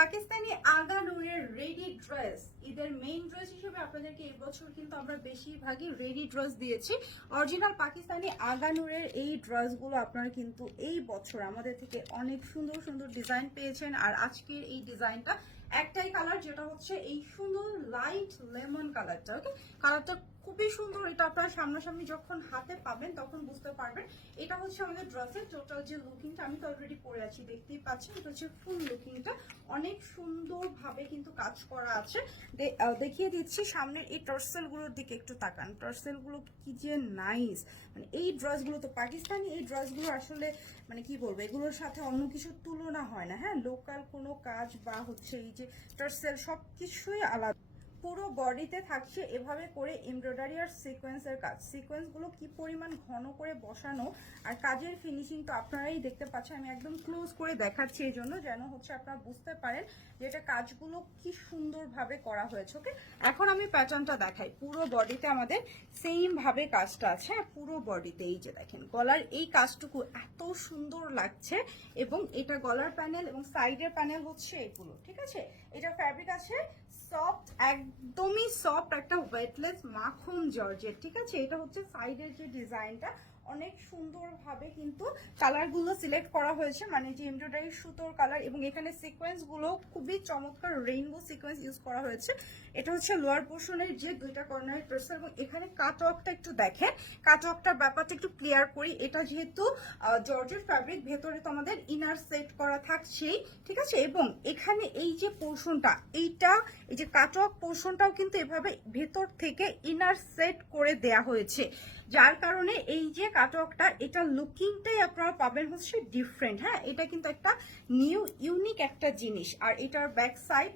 পাকিস্তানি আগা নূরের ready dress ঈদের main dress হিসেবে আপনাদেরকে এই বছর কিন্তু আমরা বেশিরভাগই রেডি ড্রেস দিয়েছি। অরিজিনাল পাকিস্তানি আগা নূরের এই ড্রেসগুলো আপনারা কিন্তু এই বছর আমাদের থেকে অনেক সুন্দর সুন্দর ডিজাইন পেয়েছেন। আর আজকের এই ডিজাইনটা একটাই কালার, যেটা হচ্ছে এই সুন্দর লাইট লেমন কালারটা। ওকে, কালারটা খুবই সুন্দর। এটা আপনারা সামনাসামনি যখন হাতে পাবেন তখন বুঝতে পারবেন। এটা হচ্ছে আমাদের ড্রেসের টোটাল যে লুকিংটা, আমি তো অলরেডি পরে আছি, দেখতেই পাচ্ছেন। এটা হচ্ছে ফুল লুকিংটা, অনেক সুন্দরভাবে কিন্তু কাজ করা আছে। দেখিয়ে দিচ্ছি সামনের এই টার্সেলগুলোর দিকে একটু তাকান। টার্সেলগুলো কি যে নাইস, মানে এই ড্রেসগুলো তো পাকিস্তানি এই ড্রেসগুলো আসলে মানে কি বলবো, এগুলোর সাথে অন্য কিছুর তুলনা হয় না। হ্যাঁ, লোকাল কোনো কাজ বা হচ্ছে এই যে টার্সেল সব কিছুই আলাদা। পুরো বডিতে থাকছে এভাবে করে এমব্রয়ডারি আর সিকোয়েন্সের কাজ। সিকোয়েন্সগুলো কি পরিমাণ ঘন করে বসানো, আর কাজের ফিনিশিং তো আপনারাই দেখতে পাচ্ছেন। আমি একদম ক্লোজ করে দেখাচ্ছি এই জন্য যেন হচ্ছে আপনারা বুঝতে পারেন যে এটা কাজগুলো কি সুন্দরভাবে করা হয়েছে। ওকে, এখন আমি প্যাটার্নটা দেখাই। পুরো বডিতে আমাদের সেম ভাবে কাজটা আছে। হ্যাঁ, পুরো বডিতে এই যে দেখেন গলার এই কাজটুকু এত সুন্দর লাগছে, এবং এটা গলার প্যানেল এবং সাইডের প্যানেল হচ্ছে এগুলো। ঠিক আছে, এটা ফ্যাব্রিক আছে সফট, একদমই সফট একটা ওয়েটলেস মাখন জর্জেট। ঠিক আছে, এটা হচ্ছে সাইডের যে ডিজাইনটা, অনেক সুন্দরভাবে কিন্তু কালারগুলো সিলেক্ট করা হয়েছে, মানে যে এমব্রয়ডারি সুতোর কালার, এবং এখানে সিকোয়েন্সগুলো খুবই চমৎকার রেইনবো সিকোয়েন্স ইউজ করা হয়েছে। এটা হচ্ছে লোয়ার পোর্শনের যে দুইটা কর্নারের ট্রেসার, এবং এখানে কাটওয়ার্কটা একটু দেখেন। কাটওয়ার্কটার ব্যাপারটা একটু ক্লিয়ার করি। এটা যেহেতু জর্জেট ফ্যাব্রিক, ভেতরে তো আমাদের ইনার সেট করা থাকছেই। ঠিক আছে, এবং এখানে এই যে পোর্শনটা, এইটা এই যে কাটওয়ার্ক পোর্শনটাও কিন্তু এভাবে ভেতর থেকে ইনার সেট করে দেয়া হয়েছে, যার কারণে এই যে কাটওয়ার্কটা, এটা লুকিংটাই আপনারা পাবেন হচ্ছে ডিফারেন্ট। হ্যাঁ, এটা কিন্তু একটা নিউ ইউনিক একটা জিনিস। আর এটার ব্যাক সাইড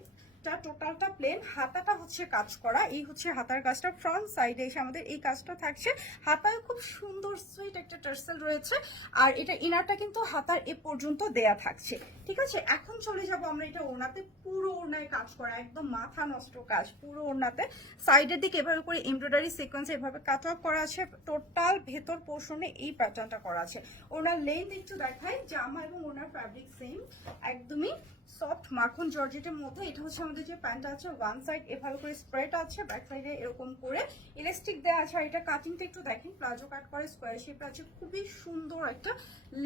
টোটালটা প্লেন, হাতাটা হচ্ছে কাজ করা। এই হচ্ছে হাতার কাজটা, ফ্রন্ট সাইডে এসে আমাদের এই কাজটা থাকছে। হাতায় খুব সুন্দর সুইট একটা টার্সেল রয়েছে, আর এটা ইনারটা কিন্তু হাতার এ পর্যন্ত দেয়া থাকছে। ঠিক আছে, এখন চলে যাব আমরা এটা ওড়নাতে। পুরো ওড়নায় কাজ করা, একদম মাথা নষ্ট কাজ পুরো ওড়নাতে। সাইডের দিকে এভাবে করে এমব্রয়ডারি সিকোয়েন্স এভাবে কাট অফ করা আছে। টোটাল ভেতর পোর্শনে এই প্যাটার্নটা করা আছে। ওনার লেন্থ একটু দেখাই, জামা এবং ওনার ফ্যাব্রিক সেম, একদমই সফট মাখন জর্জেটের মধ্যে। এটা হচ্ছে আমাদের যে প্যান্টটা আছে, ওয়ান সাইড এভাবে করে স্প্রেড আছে, ব্যাক সাইডে এরকম করে ইলাস্টিক দেওয়া আছে। আর এটা কাটিংটা একটু দেখেন, প্লাজো কাট করে স্কোয়ার শেপ আছে। খুবই সুন্দর একটা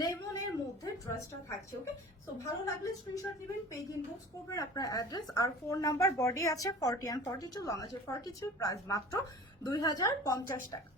লেমনের মধ্যে ড্রেসটা থাকছে। ওকে, সো ভালো লাগলে স্ক্রিনশট নেবেন, পেজ ইনবক্স করবেন আপনার অ্যাড্রেস আর ফোন নাম্বার। বডি আছে 40 and 42, লং আছে 42, প্রাইস মাত্র 2050 টাকা।